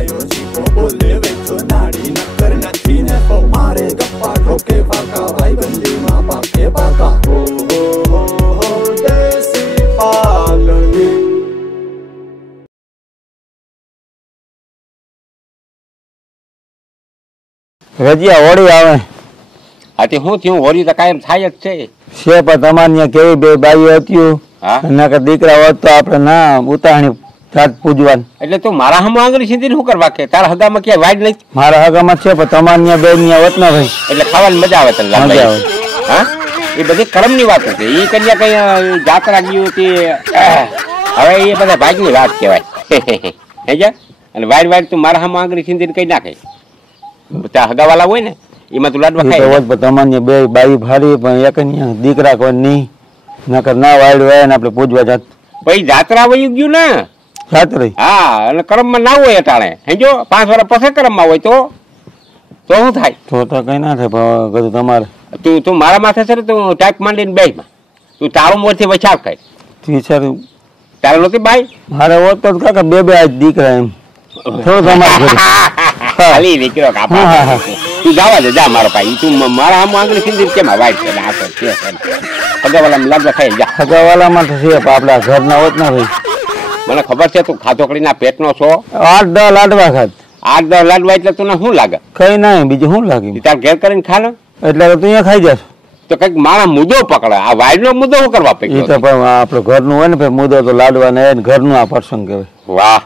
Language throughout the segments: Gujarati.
બાયો જીવો બોલે વેચો નાડી નકર નથી ને તો મારે ગપ્પા ઠોકે પાકા ભાઈબંધીમાં પાકે પાકા હો દેશી પાલડી રજિયા હોળી આવે આથી શું થયું? હોળી તો કાયમ થાય જ છે. પણ તમારે કેવી બે બાઈઓ હતી એના દીકરા હોત તો આપડે ના ઉતાહણી જાત પૂજવાનું. એટલે તું મારા હમ આંગળી સીધી શું કરવા કે તારા હગામાં ક્યાંય વાડ નહીં? મારા હગામાં છે પણ તમારે બે હોત ના ભાઈ એટલે ખાવાની મજા આવે તને? મજા આવે. હા, એ બધી કર્મ ની વાતો છે. એ કન્યા કઈ જાત્રા ગયું હતી હવે એ બધા ભાગની વાત કહેવાય. સમજ્યા? અને વાડ વાડ તું મારા હમ આંગળી સીધી કઈ નાખે. ત્યાં હગાવાલા હોય ને એમાં તું લાડવા ખાય. તમારે બે બાઈ ભારી પણ એક દીકરા કોઈ નહીં નકર ના વાડ વાય ને આપડે પૂજવા જાત. ભાઈ જાત્રા વયું ગયું ને જાત્રા. હા, અને કર્મમાં ના હોય અટાણે. સમજો 5 વર્ષ પછી કર્મમાં હોય તો શું થાય? તો કઈ ના થાય. તમારે તું મારા માથે છે તું ટાઈપ માંડીને બેમાં તું તારું મોરથી વચાવ ખાય. તારે નહોતી બાઈ? મારે હોત તો કાકા બે દીકરા એમ થોડું તમારે ખાલી દીકરો કાપા. તું જવા દે જા મારો ભાઈ. તું મારા આમ આંગળી સીધી કેમ વાઈટ છે? હગાવાલા લાડવા ખાઈ જા. હગાવાલામાં તો છે આપડા ઘરના હોત ના ભાઈ. મને ખબર છે તું ખાધોકડીના પેટનો છો. 8-10 લાડવા ખાત. 8-10 લાડવા એટલે તું શું લાગે? કઈ ના બીજું શું લાગે? તાર ઘેર કરીને ખા ને એટલે તું અહીંયા ખાઈ જશ તો કઈક મારા મુદ્દો પકડે. આ વાઈડ નો મુદ્દો શું કરવા પડી? તો પણ આપડે ઘરનું હોય ને મુદ્દો તો લાડવા ને ઘરનું આ પ્રસંગ કહેવાય. વાહ,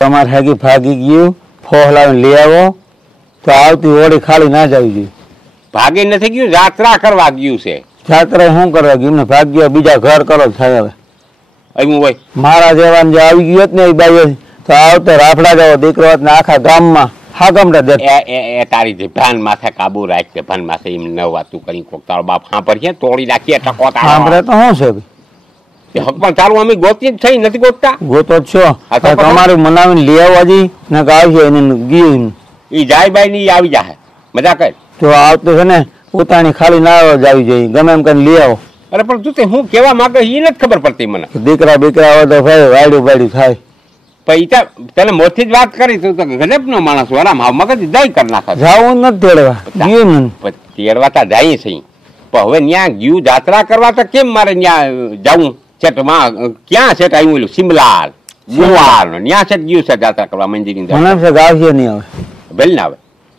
તમારે હાગી ભાગી ગયું ફોહ લાવીને લઈ આવો તો આવતી હોળી ખાલી ના જવી જોઈએ. ભાગી નથી ગયું, જાત્રા કરવા ગયું છે. જાત્રા શું કરવા ગયું? એમને ભાગ્ય બીજા ઘર કરો થાય. હવે હોય મારા જેવાન જે આવી ગયો ને એ બાઈ તો આવતો રાફડા જાવ દીકરો ને આખા ગામમાં હાકમડા દે. એ તારી ભાન માથે કાબુ રાખજે. ભાન માથે એમ ન વાતું કરી કોક તારો બાપ સાંભળીએ તોડી નાખીએ ટકો. સાંભળે તો શું છે હક પણ તારું અમે ગોતી જ થઈ નથી ગોતતા? ગોતો જ છો. તમારે મનાવીને લઈ આવો હજી ને આવશે એને ગયું એ જાય બાઈ ની આવી જાય મજા કર. તો આવતો છે ને પોતાની ખાલી ના આવી જાય ગમે એમ કરીને લઈ આવો. અરે પણ તું હું કેવા માંગે એ નથી ખબર પડતી મને. દીકરા બીકરા હોય તો ભાઈ વાડ્યું વાડ્યું થાય. પૈસા તને મોથી જ વાત કરી તું તો ગજબ નો માણસ આરામ મગજ દઈ કરી નાખે. જવું નથી તેડવા ગયું તેડવા તા જાય છે પણ હવે ત્યાં ગયું જાત્રા કરવા તો કેમ મારે ત્યાં જવું? સેટમાં ક્યાં સેટ આવ્યું? સિમલાલ ગુવાર ત્યાં સેટ ગયું છે જાત્રા કરવા મંદિરની. આવશે નહીં આવે ભલે ના આવે.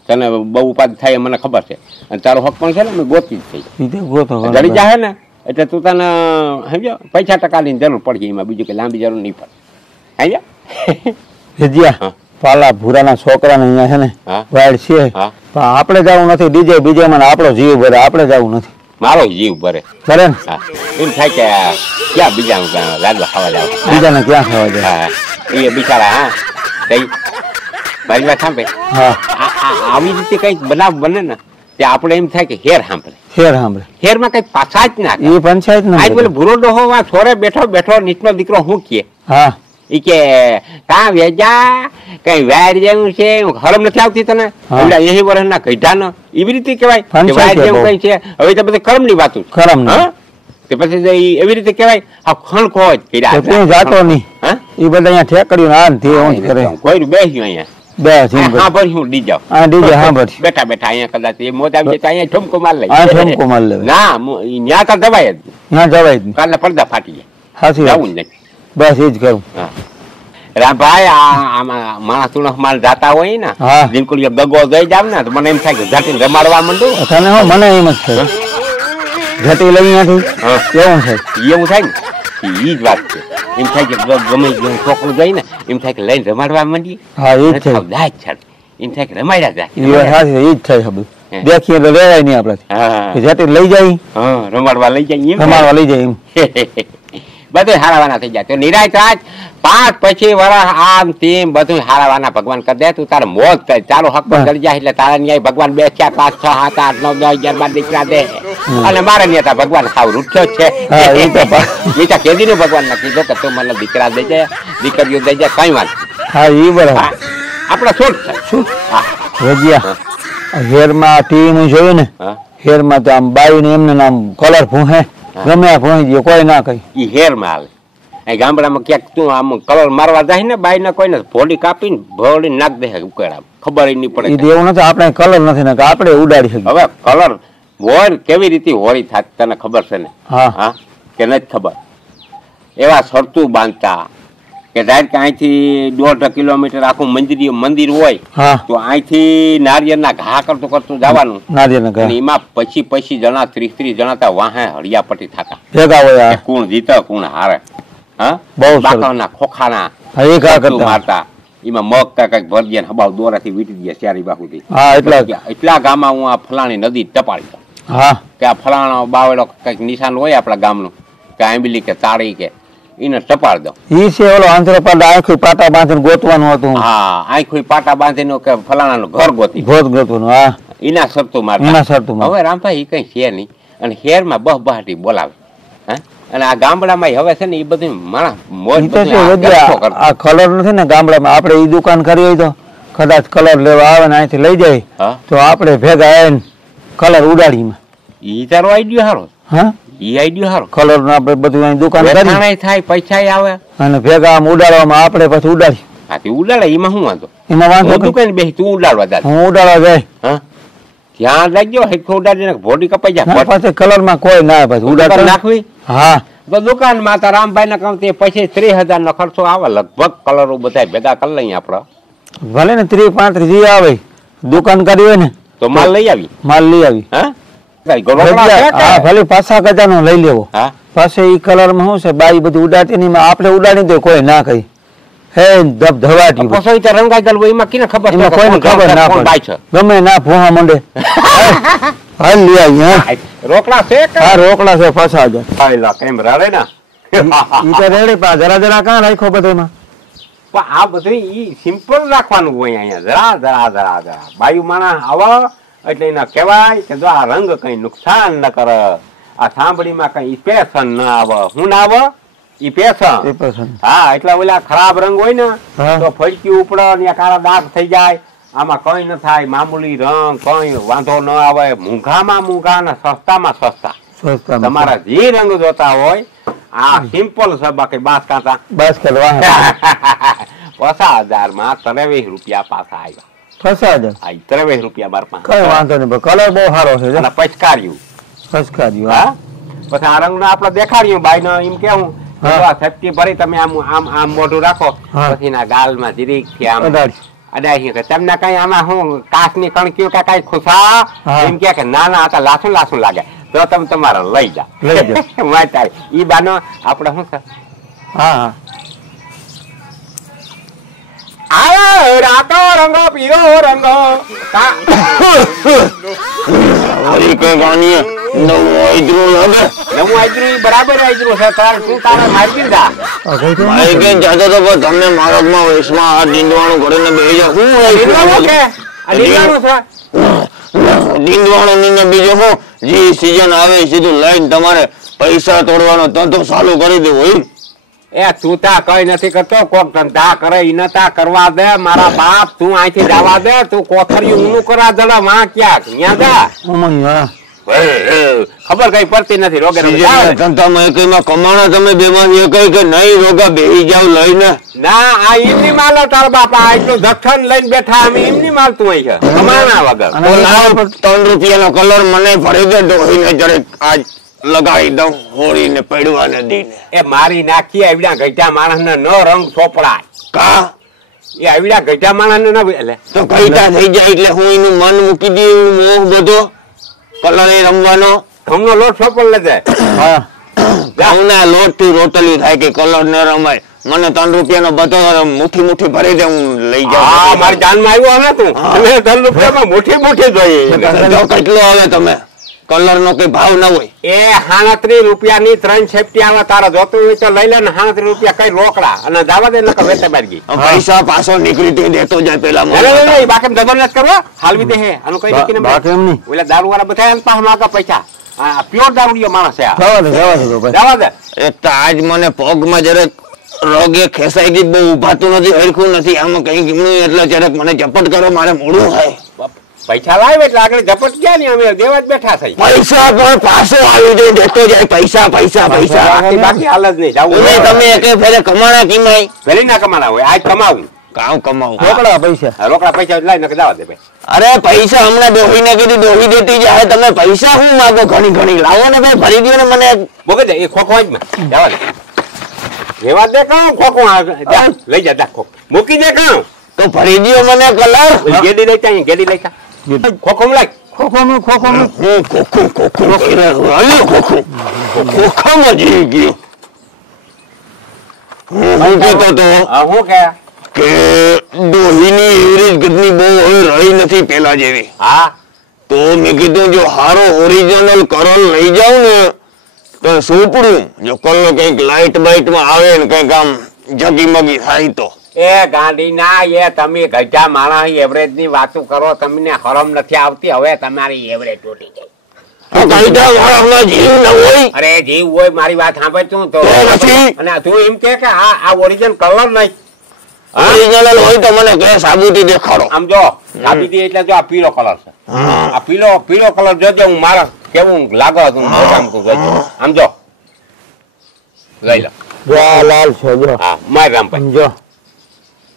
તને બહુ ઉપાધિ થાય મને ખબર છે. અને તારો હક પણ છે ને અમે ગોતી જ થઈ જડી જાય ને એટલે તું તને સમજો પૈસા ટકાની જરૂર પડશે એમાં. બીજું કે લાંબી જરૂર નહીં પડે. સમજ્યા? પાલા ભૂરાના છોકરાને અહીંયા છે ને વાડ છે પણ આપણે જવું નથી. ડીજે બીજે મને આપણો જીવ ભરે. આપણે જવું નથી. મારો જીવ ભરે ભરે ને એમ થાય કે ક્યાં બીજા લાડવા ખાવા જાવ? બીજાને ક્યાં ખાવા જાય? એ બિચારા હા મારી વાત સાંભળે. આવી રીતે કઈક બનાવ બને ને તે આપણે એમ થાય કે હેર સાંભળે. હેર માં કઈ પાછા જ ના એ પંચાયત ના બોલે ભૂરો ડોહો થોરે બેઠો બેઠો નીચનો દીકરો શું કે એ કે કા વેજા કઈ વાયર જેવું છે હરમ નથી આવતી તને? એહી વર્ષ ના કઢા નો એવી રીતે કેવાય વાયર જેવું કઈ છે. હવે તો બધી કર્મ ની વાતું પછી એવી રીતે કેવાય આ ખણખો જ કર્યા જાતો નહીં. એ બધા અહીંયા ઠેકડ્યું કરે કોઈ બેસ્યું અહીંયા બેઠા બેઠા અહીંયા કદાચ એ મોજ આવી જાય અહીંયા ઠમકો માર લે. ના ત્યાં કાલ જવાય જ કાલે પડદા ફાટી જાય. જવું જ નહીં. બસ એ જ કરું. રામભાઈ આમાં માણસ તું માલ જાતા હોય ને બિલકુલ ગગો દઈ જાવ ને તો મને એમ થાય કે ઘાટી રમાડવા માંડું. મને એમ જ થાય ઘટી લઈ એવું થાય ને એ જ વાત છે. એમ થાય કે ગમે છોકરું જાય ને એમ થાય કે લઈને રમાડવા માંડી. એમ થાય કે રમાડ્યા જાય. એ જ થાય દેખીએ તો રેવાય નહીં આપડે જેટી લઈ જાય રમાડવા લઈ જાય એમ બધું હારાવાના થઈ જાય. તો નિરાય રાજ 5 પછી વરસ આમ તેમ બધું હારાવાના ભગવાન કરી દે. તું તારે મોજ કર. તારો હક પર કરી જાય એટલે તારા ન્યાય ભગવાન 2 4 5 6 7 8 9 10 11 12 દીકરા દે. અને મારા ન્યાય ભગવાન સાવ રૂઠ્યો છે. બીજા કેદી નું ભગવાન ને કીધું કે તું મને દીકરા દેજે દીકરીઓ દેજે કઈ વાત. આપડે શું હેરમાં ટીવી નું જોયું ને હેરમાં તો આમ બાઈ ને એમને નામ કલર ભૂહે ગમે ભૂહી દે કોઈ ના કઈ. ઈ હેર માં હાલે આ ગામડામાં ક્યાંક તું આમ કલર મારવા જાય ને બાઈ ને કોઈને ભોડી કાપીને ભોડી નાખ દે ઉકેડા ખબર નહીં પડે એવું નથી આપણે કલર નથી ને આપણે ઉડાડી શકીએ હવે કલર વોર કેવી રીતે હોરી થાત તને ખબર છે ને હા કે નથી ખબર એવા શરતું બાંધતા કે ડાયરેક્ટ અહીંથી 1.5 કિલોમીટર આખું મંદિર હોય તો અહીંથી નારિયેળના ઘા કરતું જવાનું એમાં પછી જણા 30 જણા તા વાહે હળિયાપટ્ટી થતા ભેગા હોય કોણ જીતે કોણ હારે બાકાના ખોખાના મારતા એમાં મગ કઈક ભરજે હબાવ દોરાથી વીટી દે ચારી બાહુથી એટલા ગામમાં હું આ ફલાણી નદી ટપાડી કે આ ફલાણો બાવેડો કઈક નિશાન હોય આપણા ગામનું કે આંબલી કે તાળી કે એને ટપાડ દો ઈ છે ઓલો આંતરપાડ આંખી પાટા બાંધીને ગોતવાનું હતું આંખી પાટા બાંધીને કે ફલાણાનું ઘર ગોતવાનું એના શરતો મારતા હવે રામભાઈ કઈ છે નહીં અને શહેરમાં બહબાટી બોલાવે અને આ ગામડામાં હવે છે ને એ બધું માણસ આ કલર નથી ને ગામડામાં આપણે ઈ દુકાન કરી હોય તો કદાચ કલર લેવા આવે ને અહીંથી લઈ જાય તો આપણે ભેગા આવીને કલર ઉડાડીમાં ઈ તારો આઈડિયો હારો ઈ આઈડિયો હારો કલર નું આપણે બધું અહીં દુકાન કરી થાય પૈસા આવે અને ભેગા આમ ઉડાડવામાં આપણે પછી ઉડાડી ઉડાડે એમાં શું વાંધો વાંધો દુકાન બેસી તું ઉડાડવા જાય હું ઉડાડવા જાય ધ્યાન રાખજો હેઠો ઉડાડીને ભોડી કપાઈ જાય પછી કલર માં કોઈ ના પછી ઉડાડ નાખવી તો દુકાન માં તો રામભાઈ ના કામ તે પછી 30,000 નો ખર્ચો આવે લગભગ કલરો બધા ભેગા કરી લઈએ આપડે ભલે ને 30-35 આવે દુકાન કરી હોય ને તો માલ લઈ આવી ભલે 5,000 નો લઈ લેવો પાછો ઈ કલર માં શું છે બાઈ બધું ઉડાડતી નહીં આપણે ઉડાડી દે કોઈ ના કહી હે ધબધવાટી પછી રંગાઈ ગયેલું એમાં કેને ખબર કોઈને ખબર ના પડે ગમે ના ભૂહા મંડે હાલ લઈ આવી રોકડા છે રોકડા છે 5,000 કેમ રડે ને ઈ તો રેડે પા જરા કાં રાખ્યો બધું પણ આ બધું ઈ સિમ્પલ રાખવાનું હોય અહીંયા જરા બાયુ માણસ આવા એટલે એને કહેવાય કે જો આ રંગ કઈ નુકસાન ન કરે આ સાંભળીમાં કઈ ઇફેક્શન ન આવે હું ના આવે ઇફેક્શન એટલે ઓલા ખરાબ રંગ હોય ને તો ફડકી ઉપડે ને કાળા દાગ થઈ જાય આમાં કઈ ન થાય મામૂલી રંગ કઈ વાંધો ન આવે મૂંઘામાં મૂંઘા ને સસ્તામાં સસ્તા તમારા જે રંગ જોતા હોય આ સિમ્પલ છે બાકી બાસ કાંતા બસ કરવા 50,000 માં 23 રૂપિયા પાછા આવ્યા 23 રૂપિયા માર પાસે કઈ વાંધો નહીં કલર બહુ સારો છે અને પચકાર્યું પછી આ રંગ ને આપડે દેખાડ્યું બાઈ ને એમ કેવું સેફટી ભરી તમે આમ મોઢું રાખો પછી ના ગાલ માં જીરીક થી આમ અડાઈ તમને કઈ આમાં હું કાચ ની કણકીઓ કે કઈ ખુશા એમ કે ના આ લાસું લાગે તો તમે તમારા લઈ જા ઈ બાનો આપડે શું છે રાતો રંગો પીરો રંગો બરાબર તારા મારી તમને મારકમાં વયસમાં આ દીંડવાણું કરીને બે દીંડવાણું ને બીજું શું જે સીઝન આવે સીધું લઈને તમારે પૈસા તોડવાનો ધંધો ચાલુ કરી દેવો એ તું તા કઈ નથી કરતો કોક ધંધા કરે ઈને તા કરવા દે મારા બાપ તું અહીંથી જવા દે તું કોથરિયું ઊનું કરા જડા માં ક્યાંક ન્યા જા ખબર કઈ પડતી નથી રોગે ધંધામાં એકમાં કમાણા તમે બેમાંથી કઈ કે નહીં રોગા બેહી જાવ લઈને ના આ એમની માલ તાર બાપા આટલું જખન લઈને બેઠા અમે એમની માલ તું અહીં છે કમાણા વગર 3 રૂપિયાનો કલર મને ભરી દે ડોહીને જરે આજ લગાવી દઉં હોળી ને પડવા નદી ને એ મારી નાખી આવડા ગઈટા માણસ ને ન રંગ ચોપડાય કા એ આવડા ગઈટા માણસ ને એટલે તો ગઈટા થઈ જાય એટલે હું એનું મન મૂકી દઉં મોહ બધો કલર રમવાનો ઘઉંનો લોટ ચોપડ લેજે ઘઉંના લોટ થી રોટલી થાય કે કલર ન રમાય મને 3 રૂપિયાનો બધો મુઠ્ઠી ભરી દે હું લઈ જાઉં મારી જાનમાં આવ્યો ને તું 3 રૂપિયામાં મુઠ્ઠી જોઈએ કેટલો આવે તમે કલર નો કઈ ભાવ ના હોય એ 37 રૂપિયાની 3 સેફટી આવે તારા જોતું હોય તો લઈ લે ને 37 રૂપિયા કઈ રોકડા અને દાવા દે નકર વેચે બારગી પૈસા પાછો નીકળી દેતો જાય પેલા મને બાકી જબરદસ્ત કરવા હાલવી દે હે આનું કઈ નક્કી ને ઓલા દારૂ વાળા બધા પાસે માંગે પૈસા આ પ્યોર દારૂડિયો માણસ છે જવા દે એક તો આજ મને પગમાં જરા રોગે ખેસાઈ ગઈ બહુ ઉભાતું નથી હરખું નથી આમાં કઈ ગીમણું એટલે જરાક મને ઝપટ કરો મારે મોડું થાય પૈસા લાવે એટલે આગળ ઝપટ ગયા ને અમે દેવા જ બેઠા થઈ. પૈસા પણ પાછો આવી જાય, દેતો જાય. પૈસા પૈસા પૈસા બાકી હાલ જ નહીં જાવું. તમે એકે ફેરે કમાણા કિમાય ઘરે ના કમાના હોય, આજ કમાવું. કામ કમાવું. રોકડા પૈસા રોકડા પૈસા લાવી નકે જવા દે ભાઈ. અરે પૈસા હમણાં ડોહીને કીધું, ડોહી દેતી જાય. તમે પૈસા શું માગો? ઘણી ઘણી લાવો ને ભાઈ, ભરી દો ને મને. મોકલ દે એ ખોખો જ માં જવા દે. રેવા દે કાં ખોખો લઈ જા ખોખો મૂકી દે કાં તો ભરી દો મને કલર. ગેડી લઈ જા, ગેડી લઈ જા. ખોખો લાગ ખોખોમાં ખોખામાં જઈ ગયો. હું કહેતો તો હું કે ડોહીની એવરેજ ગદની બહુ હવે રહી નથી પેલા જેવી. હા તો મેં કીધું જો હારો ઓરિજિનલ કલર લઈ જાવ ને તો સોપડું જો કલર કઈક લાઈટ બાઈટ માં આવે ને કઈક આમ જગીમગી થાય તો. એ ગાંડી ના એ તમે ગઢા માણસ એવરેજ ની વાતો કરો, તમને હરમ નથી આવતી. હવે તમારી એવરેજ તૂટી ગઈ. જીવ ન હોય. અરે જીવ હોય મારી વાત સાંભળ તું તો. અને તું એમ કે આ ઓરિજિનલ કલર નહીં. ઓરિજિનલ હોય તો મને કે સાબુતી દેખાડો. આમ જો સાબુતી એટલે જો આ પીળો કલર છે. આ પીળો કલર જોજો હું મારા કેવું લાગો તું મોઢામાં તું જોજો. આમ જો લઈ લો. લાલ છે જો. હા માર રામભાઈ જો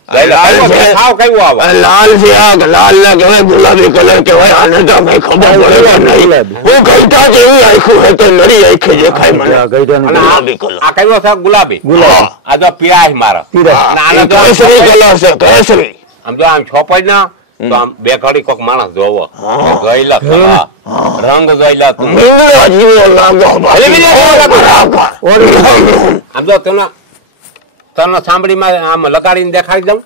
લાલ છે. ખાવ કયું આવે લાલ છે આ લાલ ના કહેવાય, ગુલાબી કલર કહેવાય. આને તો કઈ ખબર પડે નહીં. હું ઘંટા જેવી આખું હે તો નરી આખે દેખાય મને. અને આ કયો છે ગુલાબી. આ જો પીળા છે મારા. અને આનો જો કેસરી કલર છે, કેસરી. આમ જો આમ છોપાઈ ના તો આમ બે ઘડી કોક માણસ જોવો જોઈ લો રંગ જોઈ લો તું. મીંડળા જેવો લાગો. આમ જો તને સાંભળીમાં આમ લગાડીને દેખાડી દઉં.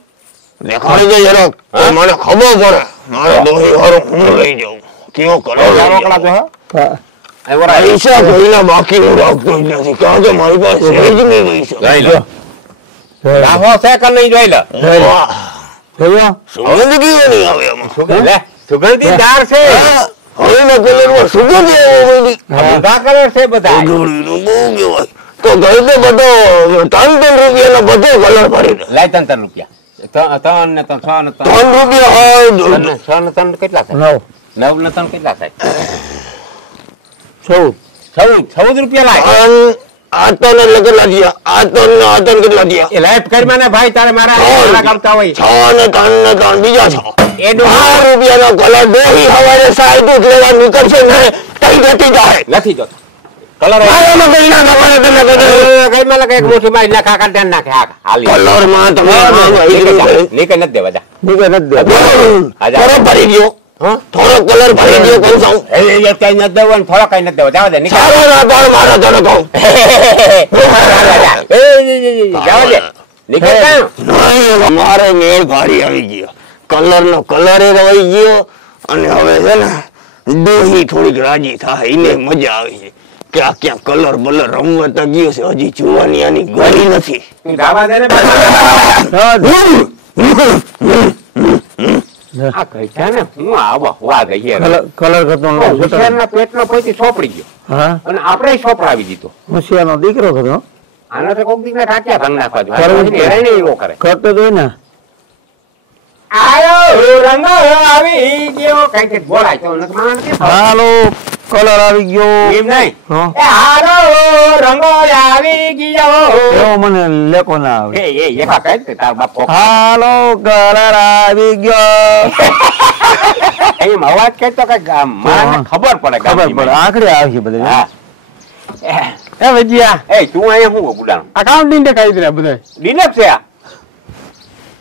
દેખાડી દે જરાક. મને ખબર પડે. મારે દોહી હારું હું લઈ જાઉં. કેવો કલર રોકડા તો પૈસા કોઈના બાકી હું રાખતો જ નથી, કારણ કે મારી પાસે સેજ નહીં પૈસા. જોઈ લો રાહો છે કે નહીં જોઈ લો. સુગંધ કેવી નહીં આવે એમાં. લે સુગંધીદાર છે. હળીના કલરમાં સુગંધ આવે બધી. બધા કલર છે બધા. ગોળીનું બહુ કહેવાય. તો ગઈ તો બધો 3 રૂપિયાનો બધો કલર ભરી દે. લાય 3 રૂપિયા. 3 ને 3 6 ને 3 રૂપિયા 6 ને 3 કેટલા થાય? 9 ને 3 કેટલા થાય? 14 રૂપિયા લાય. આ તો ને કેટલા થયા? આ તો કેટલા થયા? એ લાઈફ કરી મને ભાઈ તારે મારા કરતા હોય 6 ને 3 ને 3 બીજા 6. એ 5 રૂપિયાનો કલર દોહી હવારે સાઈડ લેવા નીકળશે ને તઈ ગતી જાય. નથી જોતો કલર કલરમાં તમે નીકળ નથી દેવા જા. ભરી ગયો. થોડો કલર ભરી ગયો કહું છું. કઈ નથી દેવું થોડો કઈ નથી દેવો જવા દે નીકળ મારો તને કહું જવા દે નીકળ. મારે મેળ ભારી આવી ગયો. કલર નો કલર રવાઈ ગયો અને હવે છે ને દોહી થોડીક રાજી થાય એને મજા આવી છે કે આ ક્યાં કલર બલર રમવા તો ગયો છે. હજી જોવાની આની ગળી નથી. આ કઈ છે ને હું આવા હોવા ગઈ કલર કરતો પેટનો પૈકી સોપડી ગયો અને આપણે સોપડાવી દીધો. મુશિયાનો દીકરો હતો. આનો તો કોક દીકરા કાટ્યા ભંગ નાખવા કરે કરતો તો ને આયો રંગ આવી ગયો કઈ બોલાય તો હાલો કલર આવી ગયો એમ નહીં એ હાલો રંગ આવી ગયો એવો મને લેકો ના આવે. એ એકા કઈ તાર બાપ હાલો કલર આવી ગયો એમ અવાજ કઈ તો કઈ માણસને ખબર પડે આખરે આવશે બધા. એ વજીયા એ તું અહીંયા શું બુડાણ અકાઉન્ટિંગ દેખાઈ દે બધા ડિનક છે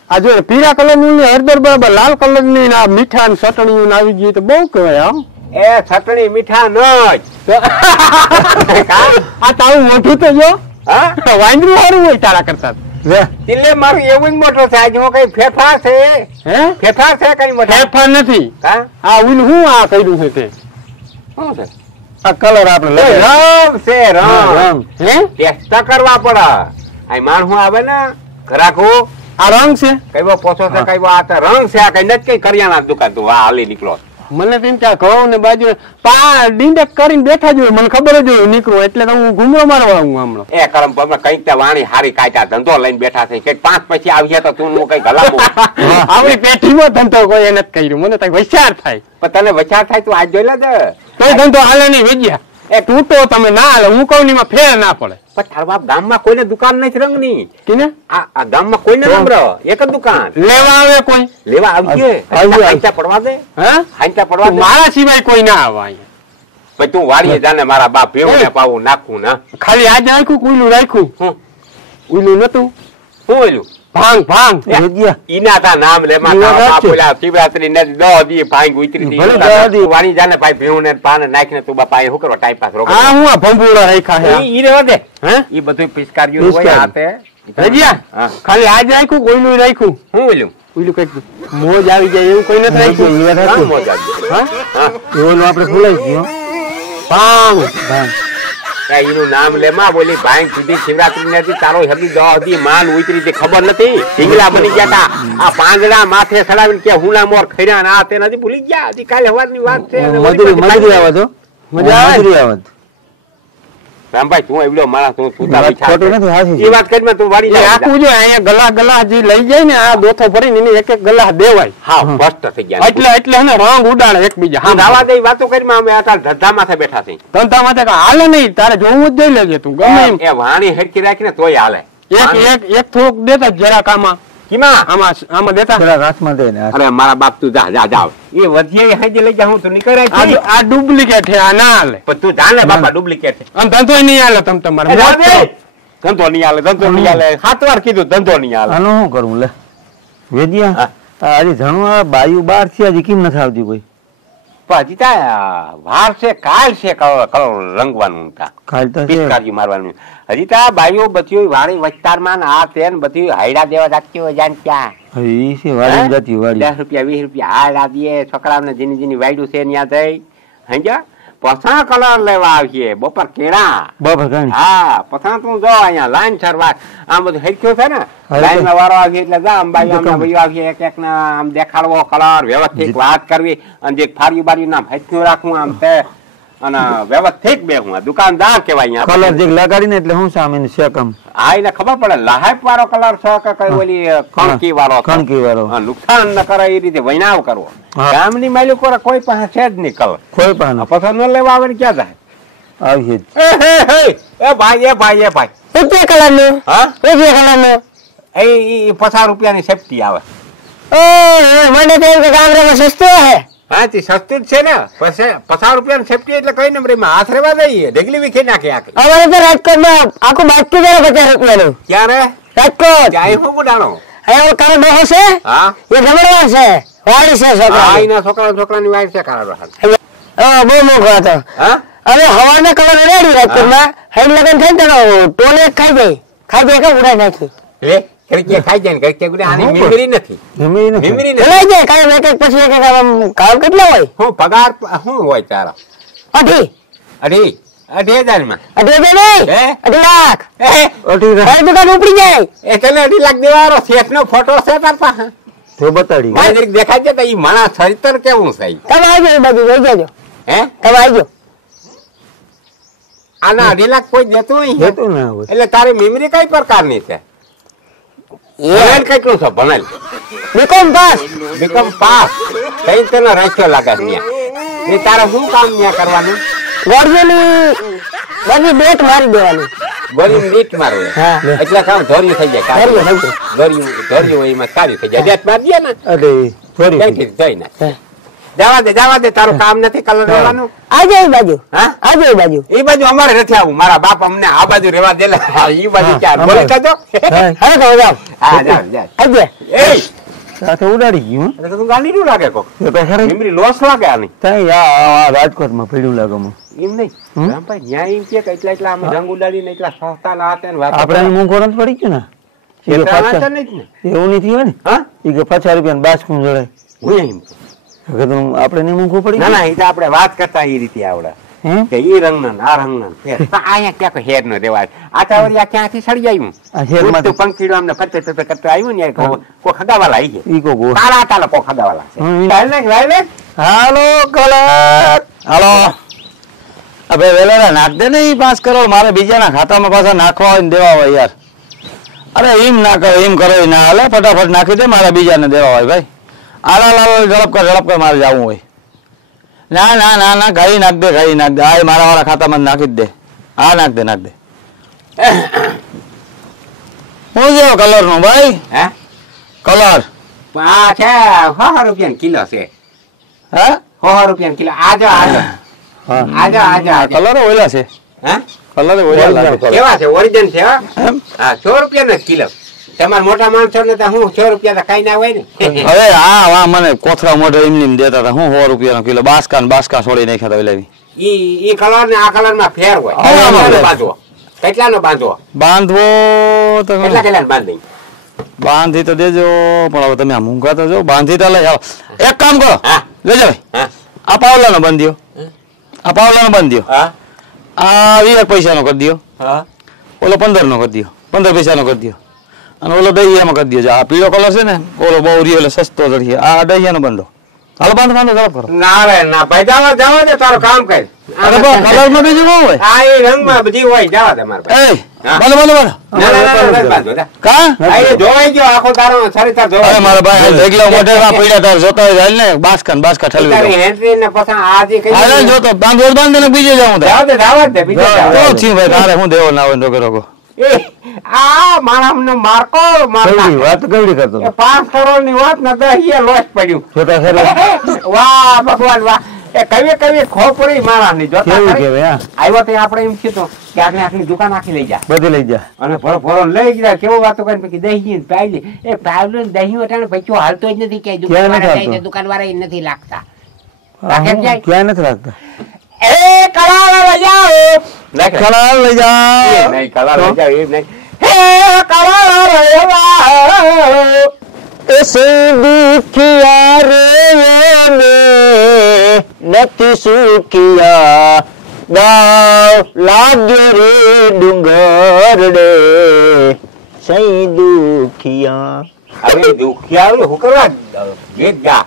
આ જો પીળા કલર નું હળદર બરાબર લાલ કલર ની મીઠા ચટણી આવી ગઈ તો બહુ કહેવાય. આમ એ ચટણી મીઠા ન આ તારું મોઢું તો જો હા વાંદરું સારું હોય તારા કરતા. એટલે મારું એવું જ મોટો છે આજે કઈ ફેફા છે હે ફેફા છે કઈ મોટા ફેરફાર નથી. હા આ હું આ કર્યું છે તે શું છે આ કલર આપણે રંગ છે રંગ હે ટેસ્ટ કરવા પડે. આ માણસ આવે ને ઘરાકો આ રંગ છે કઈ પોસો છે કઈ આ રંગ છે આ કઈ નથી કઈ કરિયાણા દુકાન તું આ હાલી નીકળો મને તેમ કે ઘઉં ને બાજુ ડીંડક કરીને બેઠા જ હોય, મને ખબર જ હોય નીકળું એટલે તો હું ઘૂમરો મારવા હું હમણાં. એ કરમ કઈક તે વાણી હારી કાઢ્યા ધંધો લઈને બેઠા છે કે 5 પછી આવીએ તો તું કઈ ગલાબો આપણી પેઢીમાં ધંધો કોઈ એને કર્યું, મને તો વિચાર થાય. પણ તને વિચાર થાય તું આજ જોઈ લેજે તો ધંધો હાલે નહીં વેજ્યા એ તૂટો તમે ના હાલે, હું કહું માં ફેર ના પડે. પણ તારા બાપ ગામમાં કોઈને દુકાન નથી રંગની કેને આ ગામમાં કોઈને રંગ એક જ દુકાન લેવા આવે કોઈ લેવા આવજે હાંચા પડવા દે હા હાંચા પડવા દે મારા સિવાય કોઈ ના આવે અહીંયા. પછી તું વાડીએ જાને મારા બાપ ભેવું ને પાવું નાખું ના ખાલી આજે રાખ્યું ઉઈલું રાખ્યું ઉઈલું નતું શું ઓલું ભાંગ ભાંગ ઈના તા નામ લે માં તારા બાપ ઓલા શિવરાત્રી ને 10 દી ભાંગ ઉતરી દી વાણી જાને ભાઈ ભેવું ને પાન નાખીને તું બાપા એ શું કરવા ટાઈમ પાસ રોકો આ હું આ ભંબુરા રાખ્યા છે ઈ રેવા દે હે ઈ બધું પિસ્કાર્યું હોય આતે રજિયા ખાલી આજે રાખ્યું ઉઈલું રાખ્યું શું ઓલું ઉઈલું કઈક મોજ આવી જાય એવું કોઈ નથી રાખ્યું. મોજ આવી હા એનું આપણે ભૂલાઈ ગયું ભાંગ ભાંગ એનું નામ લે માં બોલી ભાઈ સુધી શિવરાત્રી ને તારો હજી 10 દી માલ ઉતરી તે ખબર નથી ઢીંગલા બની ગયા તા આ પાંદડા માથે સડાવીને કે હુલા મોર ખર્યા ના તે નથી ભૂલી ગયા હજી કાલે સવારની વાત છે મજૂરી આવે તો મજા આવે રામભાઈ તું એવડો માણસ તું સુતા ખોટું નથી હાસી એ વાત કરી તું વાડી જા આખું જો અહીંયા ગલા ગલા જે લઈ જાય ને આ દોથો ભરીને એને એક એક ગલા દેવાય. હા સ્પષ્ટ થઈ ગયા એટલે હે રંગ ઉડાડે એકબીજા. હા દાવા દે વાતો કરી અમે આ ધંધા માથે બેઠા છે ધંધા માથે હાલે નહીં તારે જોવું જ જોઈ લેજે તું ગમે એમ. એ વાણી હેડકી રાખીને તોય હાલે એક થોડુંક દેતા જરાક આમાં આમાં દેતા હાથમાં દે ને અરે મારા બાપ તું જા જા જાવ એ વધીએ હાજે લઈ જા હું તું નીકળાય આ ડુપ્લિકેટ છે આ ના હાલે પણ તું જાને બાપા ડુપ્લિકેટ છે આમ ધંધો નહીં હાલે તમ તમારે ધંધો નહીં હાલે 7 વાર કીધું ધંધો નહીં હાલે આનું શું કરવું લે વેદિયા આજે ધણું બાયું બાર છે હજી કેમ નથી આવતી કોઈ હજી તા વાર છે કાલ છે કલર રંગવાનું કાલ તો પિચકારી મારવાનું હજી તા બાઈઓ બધી વાળી વિસ્તારમાં આ તેન બધી હાયડા દેવા જાતી હોય જાન ક્યાં ઈ છે વાડી જતી વાડી 10 રૂપિયા 20 રૂપિયા હાયડા દે છોકરાઓને જેની જેની વાયડું છે ત્યાં જઈ સમજ્યા પસા કલર લેવા આવીએ બપોર કેળા બપોર કાંઈ હા પસા તું જો અહીંયા લાઈન સરવા આમ બધું હેડ્યો છે ને લાઈન માં વારો આવીએ એટલે જા અંબાઈ આમ ભાઈઓ આવીએ એક એક ના આમ દેખાડવો કલર વ્યવસ્થિત વાત કરવી અને જે ફારી બારી ના હેડ્યો રાખવું આમ તે અને વ્યવસ્થિત બે હું દુકાનદાર કેવાય કલર જે લગાડી ને એટલે હું સામે છે કમ હા એને ખબર પડે લાહેપ વાળો કલર છે કે કઈ ઓલી કણકી વાળો નુકસાન ન કરે એ રીતે વૈનાવ કરવો ગામની માલિકો કોઈ પાસે છે જ નહીં કલર કોઈ પણ પછી ન લેવા આવે ક્યાં જાય આવી એ ભાઈ રૂપિયા કલર નું હા રૂપિયા કલર નું એ 50 રૂપિયાની સેફટી આવે મને તો ગામડામાં સસ્તો હે હા તે સસ્તું જ છે ને 50 રૂપિયાની સેફટી એટલે કઈ નંબર માં હાથ રેવા દઈએ ઢગલી વીખી નાખે અમારે તો રાજકોટમાં આખું બાકી જાય 50 રૂપિયાનું ક્યારે રાજકોટ ક્યાંય હું ગુડાણો અહીંયા તારો ડોહો છે હા એ જબરદસ્ત છે વાડી છે છોકરા હા એના છોકરાની વાઈફ છે કાળા બહુ મોંઘો હતો હા અરે હવાના કલર રેડી રાજકોટમાં હેડ લગન થઈ તો ટોલે ખાઈ જાય કે ઉડાઈ નાખી લે ઘરકે ખાઈ જાય ને ઘરકે ગુડે આની મેમરી નથી મેમરી નથી લઈ જાય કાઈ એક એક પછી એક કામ કેટલો હોય હું પગાર શું હોય તારા અઢી હજાર માં 2.5 લાખ દુકાન ઉપડી જાય એ તને 2.5 લાખ દેવાનો શેઠ નો ફોટો છે તાર પાસે તો બતાડી દેખાય છે તો ઈ માણસ ચરિત્ર કેવું છે તમે આવજો એ બાજુ લઈ જાજો હે તમે આવજો આના 2.5 લાખ કોઈ દેતું ના હોય એટલે તારી મેમરી કઈ પ્રકારની છે ભણેલ કેટલું છે ભણેલ બીકોમ પાસ કઈ તને રાખ્યો લાગે ત્યાં એ તારે શું કામ ત્યાં કરવાનું ગોળીની બેટ મારી દેવાની ગોળી રીટ મારવું એટલે કામ ધોર્યું થઈ જાય ધોર્યું એમાં સારી થઈ જાય બેટ મારી દે ને જઈ ના જવા દે તારું કામ નથી કલર રહેવાનું આજે એ બાજુ આજે એ બાજુ એ બાજુ અમારે નથી આવું મારા બાપ અમને આ બાજુ રહેવા દે એ બાજુ ક્યાં બોલી થતો હવે તો જાવ હા જાવ આજે એ સાથે ઉડાડી ગયું તું ગાંડી નું લાગે કો મેમરી લોસ લાગે આની રાજકોટમાં પડ્યું લાગે એમ નહીં રામભાઈ ન્યાય એમ કે એટલા અમે જંગ ઉડાડીને એટલા સસ્તા ના હતા ને આપડે મૂંગો નથી પડી ગયું ને એવું નથી હોય ને હા એ કે 50 રૂપિયા બાસકું જડાય હું એમ આપડે નહીં મૂંગું પડી ના એ તો આપડે વાત કરતા એ રીતે આવડે કે ઈ રંગના આ રંગના અહીંયા ક્યાંક હેર નો રેવાજ આ ચાવરિયા ક્યાંથી સડી આવ્યું તો પંખીડો અમને કરતે આવ્યું ને કોઈ ખગાવાલા આવી ગયા તારા કો ખગાવાલા છે હાલો કલર હાલો અબે વેલેરા નાખ દે ને 5 કરોડ મારે બીજાના ખાતામાં પાછા નાખવા હોય ને દેવા હોય યાર અરે એમ ના કરો એમ કરો ના હાલે ફટાફટ નાખી દે મારા બીજાને દેવા હોય ભાઈ આલા લાલ ઝડપ કર મારે જવું હોય ના ના ના ના ઘાઈ નાખ દે આ મારા વાળા ખાતામાં નાખી જ દે હા નાખ દે હું જેવો કલર નો ભાઈ હે કલર આ છે 6 રૂપિયા કિલો છે હે 6 રૂપિયા કિલો આજો કલર ઓલા છે હે કલર ઓલા લાગે કેવા છે ઓરિજિનલ છે હા 100 રૂપિયા કિલો તમાર મોટા માણસો ને તો હું 100 રૂપિયા કઈ ના હોય ને હવે હા મને કોથળા મોઢે એમની દેતા હતા હું 100 રૂપિયાનો કિલો બાસકા છોડી નાખ્યા હતા ઓલાની ઈ કલર ને આ કલર માં ફેર હોય બાંધવો કેટલાનો બાંધવો તો કેટલા બાંધી બાંધી તો દેજો પણ હવે તમે આ મૂંગા તો જો બાંધી તો લઈ આવો એક કામ કરો લેજો ભાઈ આ પાવલાનો બાંધ્યો આ 20 પૈસાનો કરી દો ઓલો 15 નો કરી દો 15 પૈસાનો કરી દો અને ઓલો દહિયામાં કરી દો આ પીળો કલર છે ને ઓલો બહુ રહ્યો એટલે સસ્તો ચડીએ આ દહિયાનો બંધો હાલો બાંધો ઝડપ કરો ના રે ના ભાઈ જાવ દે તારું કામ કર અરે બા કલર માં બીજું ન હોય આ એ રંગમાં બધી હોય જાવ દે માર એ બાંધો ના કા આ એ જોવાઈ ગયો આખો તારો સરિતા જોવાઈ અરે મારા ભાઈ દેખલા મોઢેમાં પડ્યા તાર જોતો હોય હાલ ને બાસકા ઠલવી તારી હેન્ડ્રી ને પછી આજે કઈ હાલ જોતો બાંધો ને બીજે જાઉં જાવ દે બીજે તો છી ભાઈ તારે હું દેવો ના હોય રોકો આ માણસનો મારકો મારના વાત કવડી કરતો 5 કરોડ ની વાત ને 10 લોસ પડ્યું જોતા ખરે વાહ ભગવાન વાહ એ કઈ ખોપરી માણસની જોતા કેવું કેવે હા આવ્યો તો આપણે એમ કીધું કે આપણે આખી દુકાન આખી લઈ જા બધી લઈ જા અને ભરો લઈ ગયા કેવો વાતો કરીને પછી દહીં પાયલી એ પાયલું દહીં વટાણે પૈસો હાલતો જ નથી કે દુકાન વાળા નથી લાગતા ક્યાં નથી રાખતા એ કળાળા લઈ જાઓ કલર લઈ જા નહીં કળાળા લઈ જાઓ એમ નહીં હે કળાળા લઈ જાઓ એસે દુખિયા રે ને નથી સુખિયા દાવ લાગે રે ડુંગર રે સઈ દુખિયા અરે દુખિયા હું કરવા ગીત ગા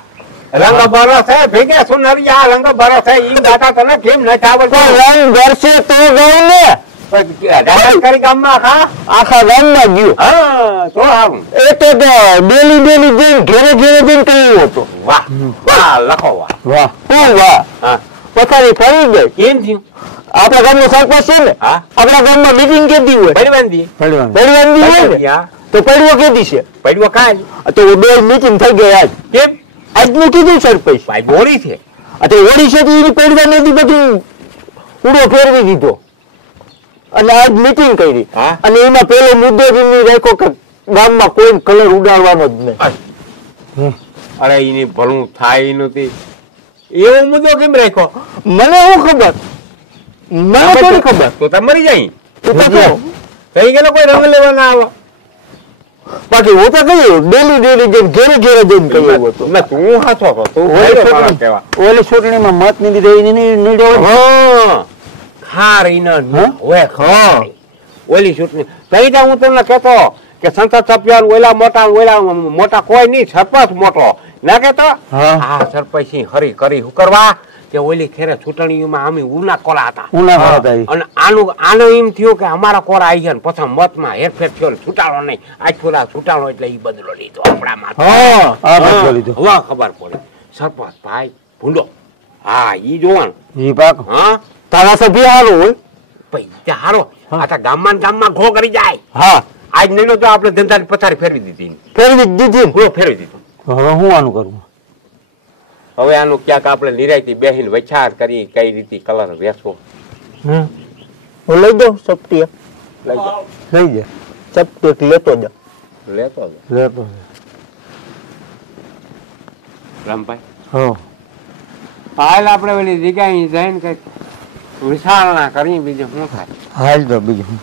રંગ બરો છે ભેગે સુનરિયા રંગ બરો છે ઈ ગાતા તને કેમ ન આવડતો રંગ ઘરસે તો ગઈ ને કરી ગામમાં આખા ગામમાં ગયો હા તો આવું એ તો ડેલી જઈને ઘેરે જઈને કહ્યું હતું વાહ વાહ લખો વાહ વાહ શું વાહ હા પથારી ફરી ગઈ કેમ થયું આપણા ગામનો સરપંચ છે ને હા આપણા ગામમાં મીટિંગ કેદી હોય પડવાંદી પડવાની હોય ને તો પડવો કેદી છે પડવો કાઈ તો બે મીટિંગ થઈ ગઈ આજ કેમ આજનું કીધું સરપંચ ભાઈ બોરી છે તો ઓડિશા થી એની પડવા નથી બધું ઉડો ફેરવી દીધો અને આજ મીટિંગ કરી અને એમાં પેલો મુદ્દો જ એમની રાખ્યો કે ગામમાં કોઈ કલર ઉડાડવાનો જ નહીં અરે એની ભલું થાય નથી એવો મુદ્દો કેમ રાખ્યો મને શું ખબર મને થોડી ખબર તો તમે મરી જાય તું તો કહો. કઈ ગયેલો કોઈ રંગ લેવા ના આવો બાકી હું તો કહ્યું ડેલી જઈને ઘેરે જઈને કહ્યું હતું ના તું હાથો હતો તું ભાઈડો માણસ કહેવા. ઓલી ચૂંટણીમાં મત નથી દઈ નીડ્યો હા ખાર ઈનો હોય ખાર ઓલી ચૂંટણી તઈ હું તમને કહેતો કે સંસદ સભ્ય ઓલા મોટા કોઈ નહીં સરપંચ મોટો ના કહેતો હા સરપંચ હરી કરી હું કરવા કે ઓલી ખેરે ચૂંટણીમાં અમે ઉના કોરા હતા અને આનું એમ થયું કે અમારા કોરા આવી ગયા ને પછી મતમાં હેરફેર થયો છૂટાડો નહીં આજ ખોલા છૂટાડો એટલે એ બદલો લીધો આપણામાં હવા ખબર પડે સરપંચ ભાઈ ભૂંડો હા ઈ જોવાનું હા તારા સભ્ય હારો હોય પૈસા હારો આ ગામમાં ઘો કરી જાય હા આજ નહીં તો આપણે ધંધાની પથારી ફેરવી દીધી ફેરવી દીધું હવે હું આનું કરું હવે આનું ક્યાંક આપણે નિરાયતી બેહીને વિચાર કરી કઈ રીતે કલર વેચવો હું લઈ જાઉં સપ્તી લઈ જાઓ લઈ જા સપ્તી લેતો જા લેતો રામભાઈ હો હાલ આપણે ઓલી જગ્યાએ જઈને કઈક વિચારણા કરી બીજું શું થાય હાલ તો બીજું